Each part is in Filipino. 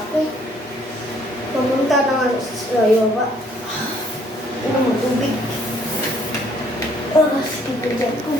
ako eh. Pumunta na nga sa yoga. Ano mo, tubig. Sige ka dyan ko.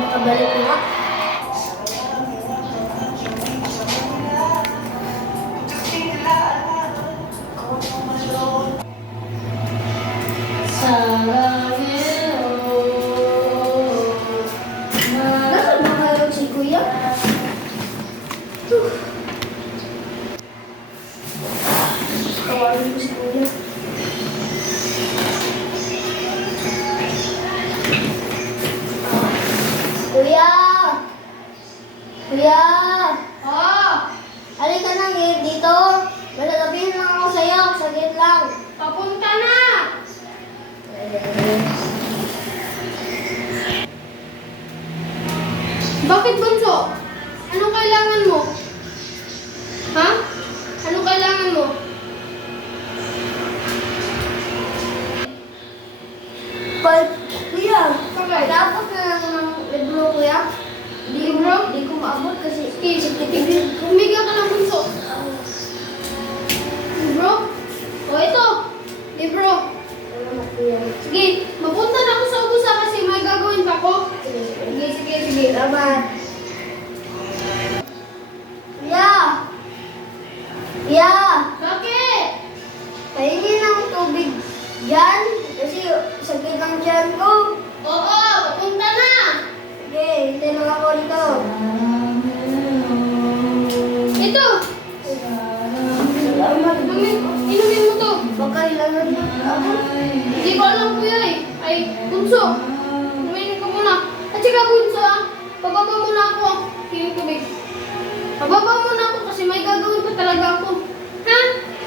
Makabalik na. Nasaan ba kayo si Kuya? Kawarin ko si Kuya. Kuya! Kuya! Oh, Halika na dito. Masasabihin lang ako sa'yo. Saglit lang. papunta na! Bakit, Bunso? Anong kailangan mo? Ha? Anong kailangan mo? Kuya, Bakit? dapat na lang ng libro, Kuya. Libro? Hindi ko maabot kasi Okay, humigyan ka ng Bunso. Libro? O, ito. Libro. Salamat, Kuya. Sige, mapunta na ako sa ubusan kasi may gagawin pa ko. Sige, sige. Sige, sige, sige. Salamat. Kuya! Kuya! Bakit? Pahingi ng tubig dyan. Kasi sakit ng tiyan ko. Oo, papunta na! Sige, hintay lang ako dito. Ito! Salamat. Inumin mo to. Baka ilangan mo ako. Hindi ko alam, kuya eh. Ay, Bunso. Uminom ka muna. At saka, Bunso ah. Pababa muna ako. Tingin tubig. Pababa muna ako kasi may gagawin pa talaga ako. Ha?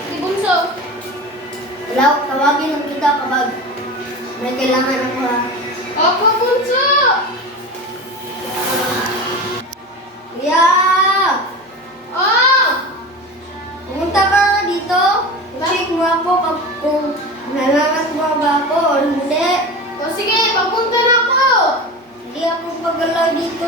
Sige, Bunso. Hello, tawagin lang kita kapag may kailangan ako ha. Ako, Bunso! Kuya! Ah! Pumunta ka na dito. Check mo ako kung nalakas mo ba ako o hindi. O sige, papunta na ako! Hindi ako pagalaw dito,